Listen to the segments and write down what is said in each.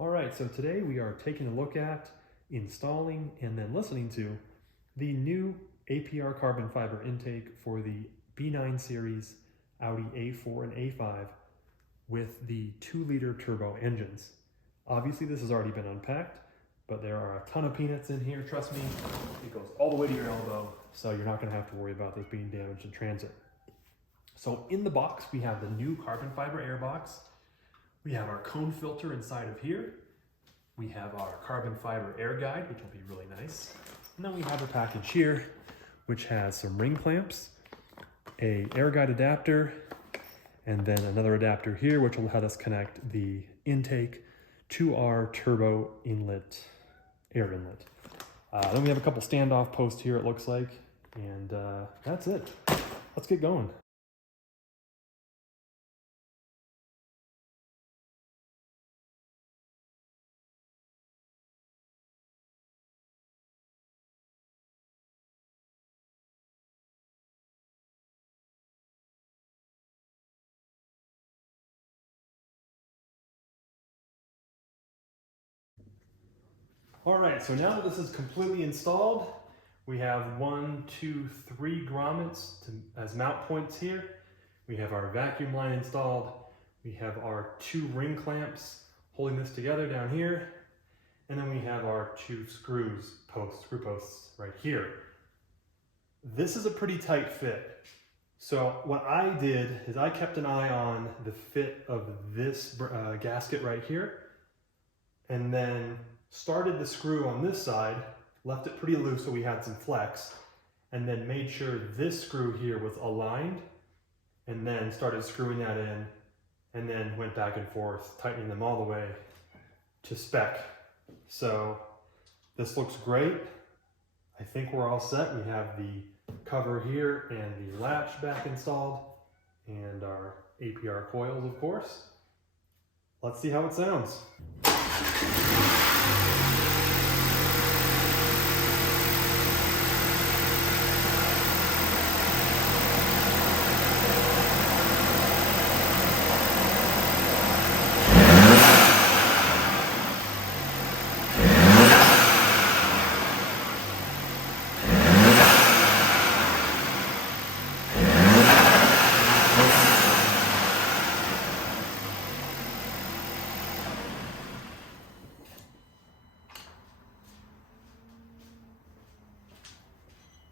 All right, so today we are taking a look at, installing, and then listening to the new APR Carbon Fiber intake for the B9 series Audi A4 and A5 with the 2-liter turbo engines. Obviously this has already been unpacked, but there are a ton of peanuts in here, trust me. It goes all the way to your elbow, so you're not gonna have to worry about this being damaged in transit. So in the box, we have the new carbon fiber air box. We have our cone filter inside of here. We have our carbon fiber air guide, which will be really nice. And then we have a package here, which has some ring clamps, a air guide adapter, and then another adapter here, which will let us connect the intake to our turbo inlet, air inlet. Then we have a couple standoff posts here, it looks like, and that's it. Let's get going. All right, so now that this is completely installed, we have 3 grommets as mount points here. We have our vacuum line installed. We have our 2 ring clamps holding this together down here. And then we have our 2 screw posts right here. This is a pretty tight fit. So what I did is I kept an eye on the fit of this gasket right here, and then started the screw on this side, left it pretty loose so we had some flex, and then made sure this screw here was aligned, and then started screwing that in, and then went back and forth, tightening them all the way to spec. So this looks great. I think we're all set. We have the cover here and the latch back installed, and our APR coils, of course. Let's see how it sounds.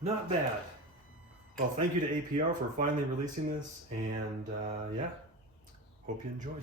Not bad. Well, thank you to APR for finally releasing this, and yeah, hope you enjoyed.